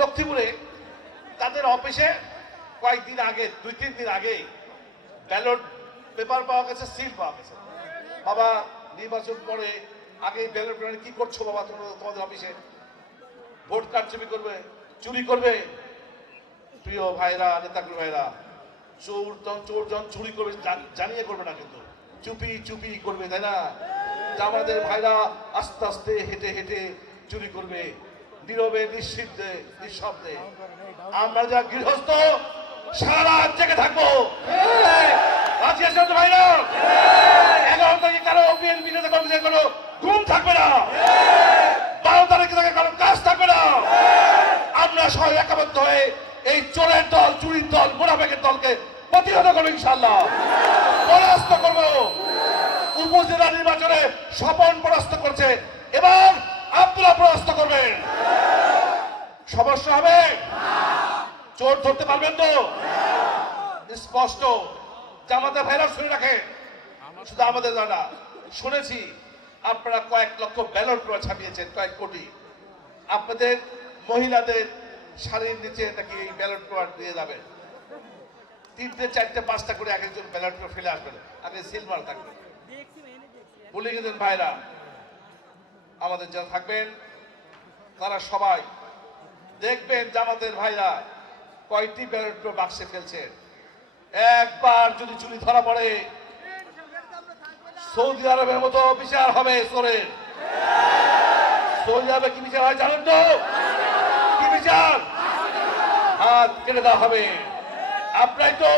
লক্ষ্মীপুরে তাদের অফিসে কয়েকদিন আগে, দুই, তিন দিন আগে ব্যালট পেপার পাওয়া গেছে, সিল পাওয়া গেছে। বাবা, নির্বাচন পরে আগে ব্যালট পেপারে কি করছ বাবা? তোমরা তোমাদের অফিসে ভোট কার্ড চুরি করবে চুরি করবে। প্রিয় ভাইরা নেতাগুলো ভাইরা, চোর চোর জন চুরি করবে, জান- জানিয়ে করবে না কিন্তু। চুপি চুপি করবে, তাই না? আমাদের ভাইরা আস্তে আস্তে হেঁটে হেঁটে চুরি করবে। নীরবে নিশ্চিন্তে, নিঃশব্দে। আমরা যা গৃহস্থ, সারা জেগে থাকব। এগারো কাজ থাকবে না। আমরা সবাই একাবদ্ধ হয়ে এই চোরের দল, চুরির দল দলকে ইনশাল্লাহ পরাস্ত উপজেলা নির্বাচনে স্বপন পরাস্ত করছে। এবার আপনারা পরাস্ত করবেন। সমস্যা হবে? চোর ধরতে পারবেন তো? স্পষ্ট। জামাতে ভাইরাস শুনে রাখে। শুধু আমাদের জানা শুনেছি আপনারা কয়েক লক্ষ ব্যালট করে ছাপিয়েছেন, কয়েক কোটি। আপনাদের মহিলাদের শাড়ির নিচে নাকি এই ব্যালট পেপার দিয়ে যাবেন? তিনটে, চারটে, পাঁচটা করে এক একজন ব্যালট পেপার ফেলে আসবেন। আগে সিলভার থাকবে। বলে গেছেন ভাইরা, আমাদের যারা থাকবেন, তারা সবাই দেখবেন জামাতের ভাইরা কয়টি ব্যালট বাক্সে ফেলছেন। একবার যদি চুরি ধরা পড়ে, সৌদি আরবের মতো বিচার হবে চোরের। সৌদি আরবে কি বিচার হয় জানেন তো? কি বিচার? হাত কেটে দেওয়া হবে। আপনারাই তো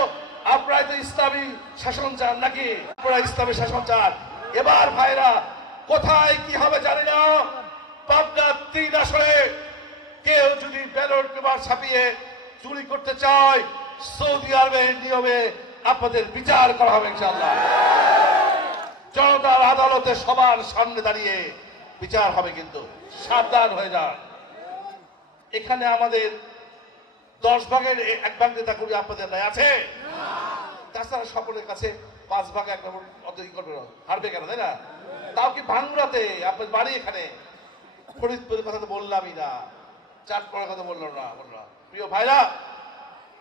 আপনারাই তো ইসলামী শাসন চান নাকি? আপনারা ইসলামী শাসন চান। এবার ভাইরা, কোথায় কি হবে জানি না। পাবনার তিন আসরে কেউ যদি ব্যালট পেপার ছাপিয়ে চুরি করতে চায়, সৌদি আরবের নিয়মে আপনাদের বিচার করা হবে ইনশাল্লাহ জনতার আদালতে সবার সামনে দাঁড়িয়ে বিচার হবে কিন্তু। সাবধান হয়ে যান। এখানে আমাদের দশ ভাগের এক ভাগ নেতা কর্মী আপনাদের নাই আছে? তাছাড়া সকলের কাছে পাঁচ ভাগ এক নম্বর হারবে কেন, তাই না? তাও কি ভাঙ্গুরাতে আপনার বাড়ি এখানে? ফরিদপুরের কথা তো বললামই না। চাট পড়ার কথা বলল না বললাম প্রিয় ভাইরা,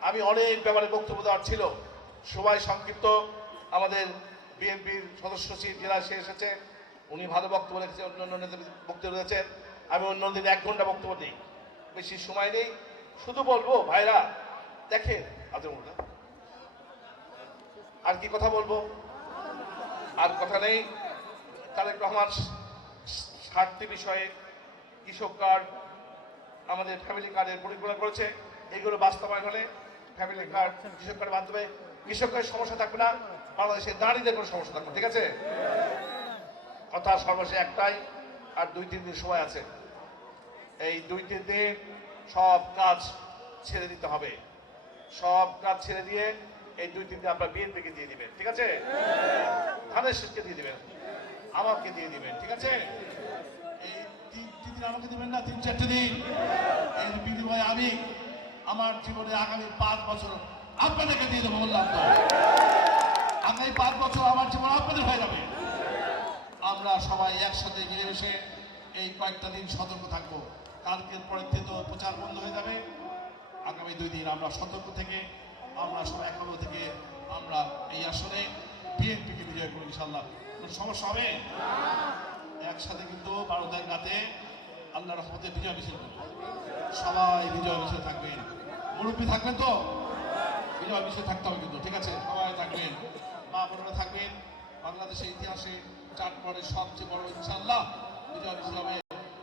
আমি অনেক ব্যাপারে বক্তব্য দেওয়ার ছিল। সবাই সংক্ষিপ্ত। আমাদের বিএনপির সদস্য জেলা সে এসেছে। উনি ভালো বক্তব্য রেখেছে অন্য অন্য নেতাদের বক্তব্য রয়েছেন আমি অন্য দিন এক ঘণ্টা বক্তব্য দিই। বেশি সময় নেই। শুধু বলব, ভাইরা, দেখেন আজমুল্লাহ আর কি কথা বলব? আর কথা নেই। তারেক রহমান স্বার্থী বিষয়ে কৃষক কার্ড আমাদের ফ্যামিলি কার্ডের পরিকল্পনা করেছে। এইগুলো বাস্তবায়ন হলে ফ্যামিলি কার্ড কৃষক কার্ডের মাধ্যমে কৃষকের সমস্যা থাকবে না, বাংলাদেশের নারীদের কোনো সমস্যা থাকবে ঠিক আছে? কথা সর্বশেষ একটাই, আর দুই, তিন দিন সময় আছে। এই দুই, তিন দিন সব কাজ ছেড়ে দিতে হবে। সব কাজ ছেড়ে দিয়ে এই দুই, তিন দিন আপনার বিএনপিকে দিয়ে দিবেন, ঠিক আছে? ধানের শীতকে দিয়ে দিবেন, আমাকে দিয়ে দিবেন, ঠিক আছে? এই আমাকে দিবেন না তিন চারটে দিন। এর বিনিময়ে আমি আমার জীবনে আগামী পাঁচ বছর আপনাদেরকে দিয়ে দেবো বললাম আগামী পাঁচ বছর আমার জীবন আপনাদের হয়ে যাবে। আমরা সবাই একসাথে মিলেমিশে এই কয়েকটা দিন সতর্ক থাকব। কালকের পরের থেকে তো প্রচার বন্ধ হয়ে যাবে। আগামী দুই দিন আমরা সতর্ক থেকে, আমরা সবাই একান্ন থেকে আমরা এই আসনে বিএনপিকে বিজয় করব ইনশাল্লাহ কোনো সমস্যা হবে? একসাথে কিন্তু বারো তারিখ রাতে আল্লাহ রহমতে বিজয় মিছিল করব। সবাই বিজয় মিছিল থাকবেন মুরব্বী থাকবেন তো? বিজয় মিছিল থাকতে হবে কিন্তু, ঠিক আছে? সবাই থাকবেন। মা বোনেরা থাকবেন। বাংলাদেশের ইতিহাসে চার পরে সবচেয়ে বড় ইনশাল্লাহ বিজয় মিছিল হবে।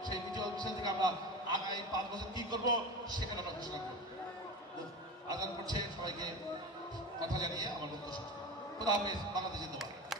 সেই বিজয় মিছিল থেকে আমরা আগামী পাঁচ বছর কি করব সেখানে আমরা ঘোষণা করব। আদান করছে সবাইকে কথা জানিয়ে আমার বক্তব্য। খোদা হাফেজ বাংলাদেশের দেওয়া